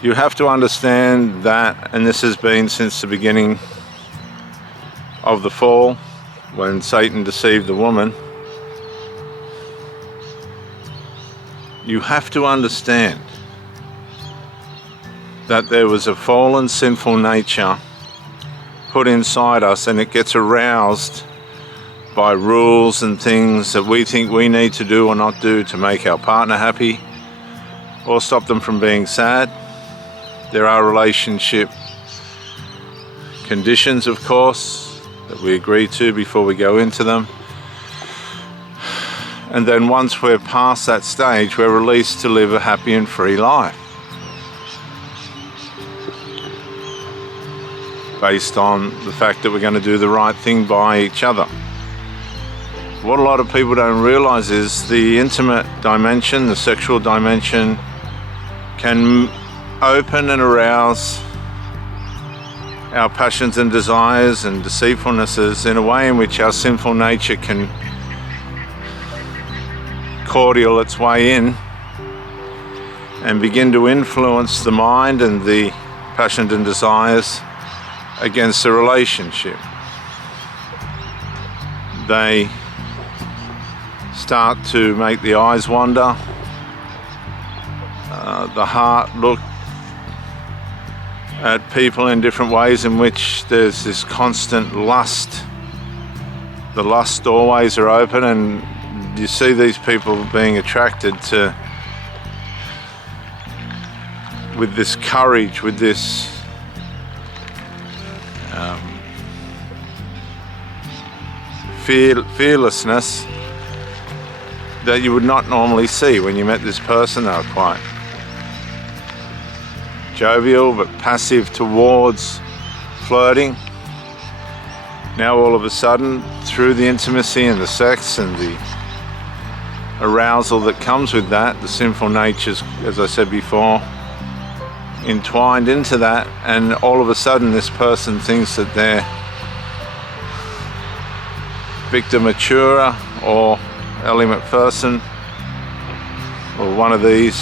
You have to understand that, and this has been since the beginning of the fall, when Satan deceived the woman. You have to understand that there was a fallen, sinful nature put inside us, and it gets aroused by rules and things that we think we need to do or not do to make our partner happy or stop them from being sad. There are relationship conditions, of course, that we agree to before we go into them. And then once we're past that stage, we're released to live a happy and free life, based on the fact that we're going to do the right thing by each other. What a lot of people don't realize is the intimate dimension, the sexual dimension, can open and arouse our passions and desires and deceitfulnesses in a way in which our sinful nature can cordial its way in and begin to influence the mind and the passions and desires against the relationship. They start to make the eyes wander, the heart look at people in different ways in which there's this constant lust. The lust doorways are open, and you see these people being attracted to, with this courage, with this fearlessness that you would not normally see when you met this person. They were quite jovial but passive towards flirting. Now all of a sudden, through the intimacy and the sex and the arousal that comes with that, the sinful natures, as I said before, entwined into that, and all of a sudden this person thinks that they're Victor Matura or Ellie McPherson or one of these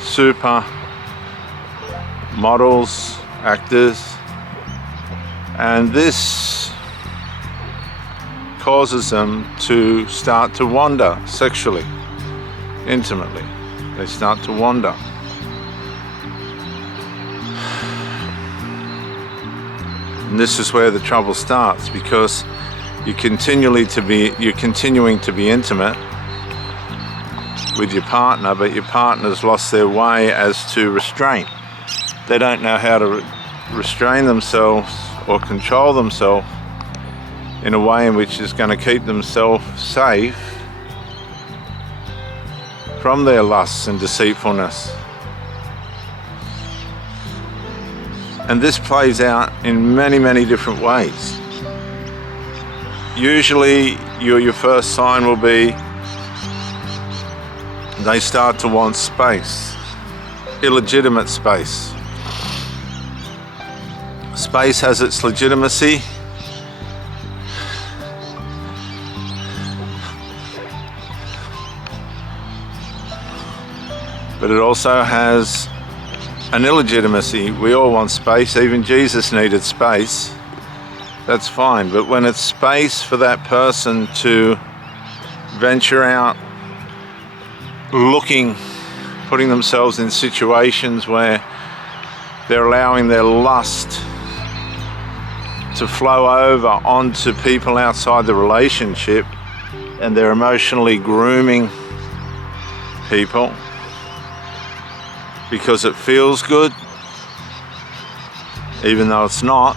super models, actors, and this causes them to start to wander sexually, intimately. They start to wander. And this is where the trouble starts, because you're continuing to be intimate with your partner, but your partner's lost their way as to restraint. They don't know how to restrain themselves or control themselves in a way in which is going to keep themselves safe from their lusts and deceitfulness. And this plays out in many, many different ways. Usually your first sign will be they start to want space, illegitimate space. Space has its legitimacy, but it also has an illegitimacy. We all want space. Even Jesus needed space. That's fine. But when it's space for that person to venture out, looking, putting themselves in situations where they're allowing their lust to flow over onto people outside the relationship, and they're emotionally grooming people because it feels good, even though it's not,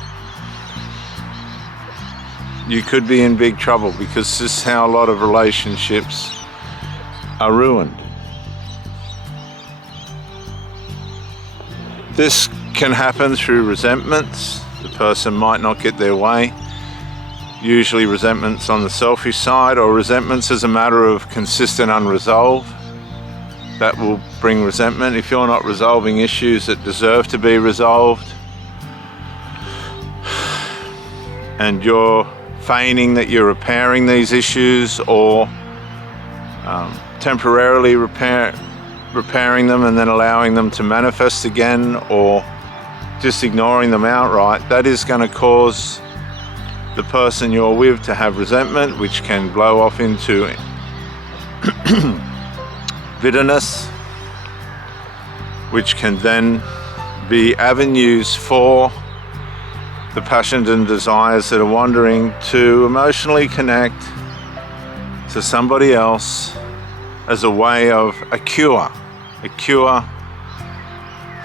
you could be in big trouble, because this is how a lot of relationships are ruined. This can happen through resentments. The person might not get their way. Usually resentments on the selfish side, or resentments as a matter of consistent unresolved. That will bring resentment if you're not resolving issues that deserve to be resolved, and you're feigning that you're repairing these issues, or temporarily repairing them and then allowing them to manifest again, or just ignoring them outright, that is going to cause the person you're with to have resentment, which can blow off into bitterness, which can then be avenues for the passions and desires that are wandering to emotionally connect to somebody else as a way of a cure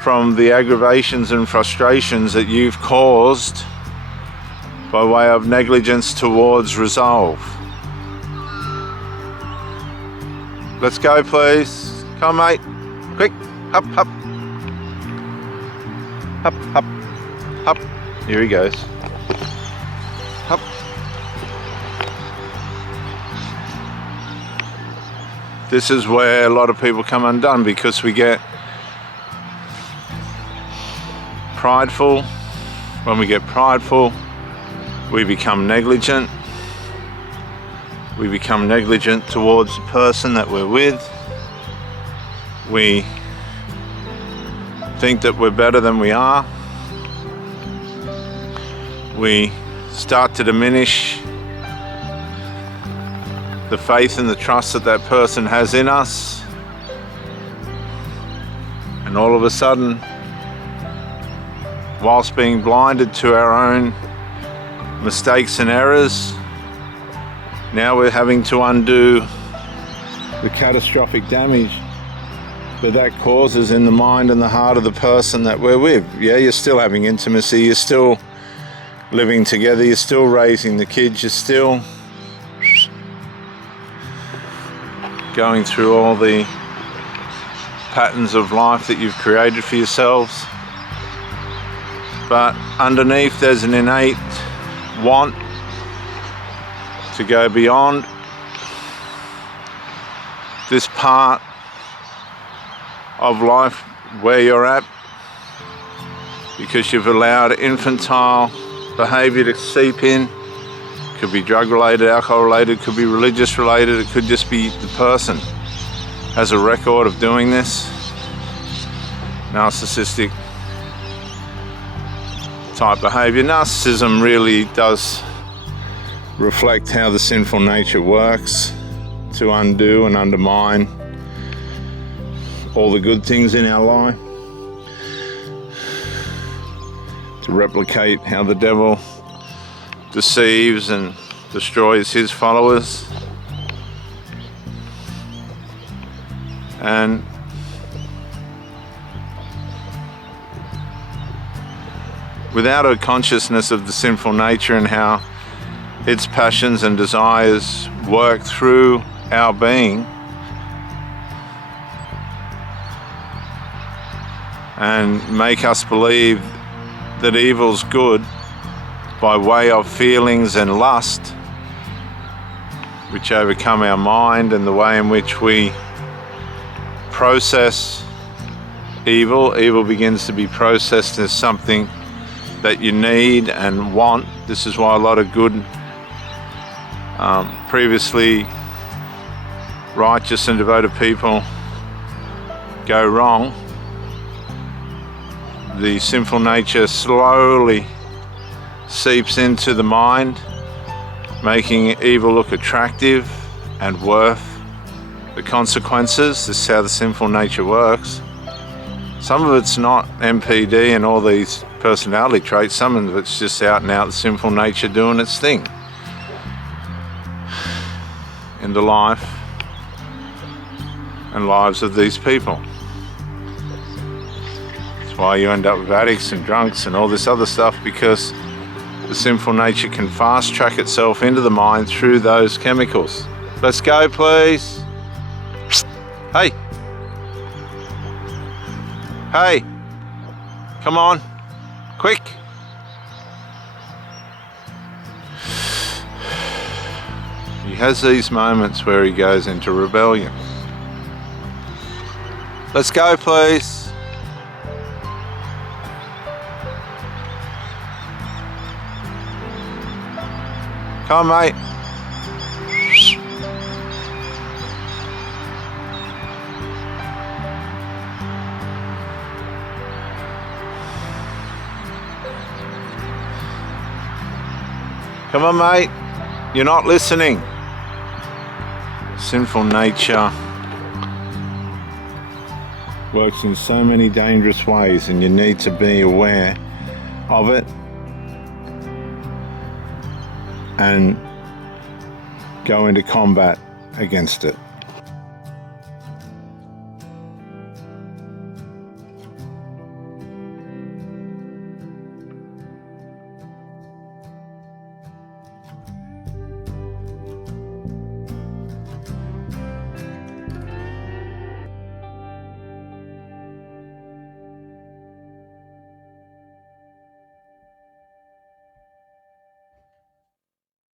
from the aggravations and frustrations that you've caused by way of negligence towards resolve. Let's go, please. Come on, mate. Quick. Up, up. Up, up, up. Here he goes. Up. This is where a lot of people come undone, because we get prideful. When we get prideful, we become negligent. We become negligent towards the person that we're with. We think that we're better than we are. We start to diminish the faith and the trust that that person has in us. And all of a sudden, whilst being blinded to our own mistakes and errors, now we're having to undo the catastrophic damage that causes in the mind and the heart of the person that we're with. Yeah, you're still having intimacy, you're still living together, you're still raising the kids, you're still going through all the patterns of life that you've created for yourselves. But underneath there's an innate want to go beyond this part of life where you're at, because you've allowed infantile behavior to seep in. It could be drug related, alcohol related, could be religious related, it could just be the person has a record of doing this. Narcissistic type behavior. Narcissism really does reflect how the sinful nature works to undo and undermine all the good things in our life, to replicate how the devil deceives and destroys his followers. And without a consciousness of the sinful nature and how its passions and desires work through our being, and make us believe that evil's good by way of feelings and lust, which overcome our mind, and the way in which we process evil. Evil begins to be processed as something that you need and want. This is why a lot of good, previously righteous and devoted people go wrong. The sinful nature slowly seeps into the mind, making evil look attractive and worth the consequences. This is how the sinful nature works. Some of it's not MPD and all these personality traits, some of it's just out and out the sinful nature doing its thing in the life and lives of these people. Why you end up with addicts and drunks and all this other stuff, because the sinful nature can fast track itself into the mind through those chemicals. Let's go, please. Hey. Hey. Come on. Quick. He has these moments where he goes into rebellion. Let's go, please. Come on, mate. Come on, mate. You're not listening. Sinful nature works in so many dangerous ways, and you need to be aware of it and go into combat against it.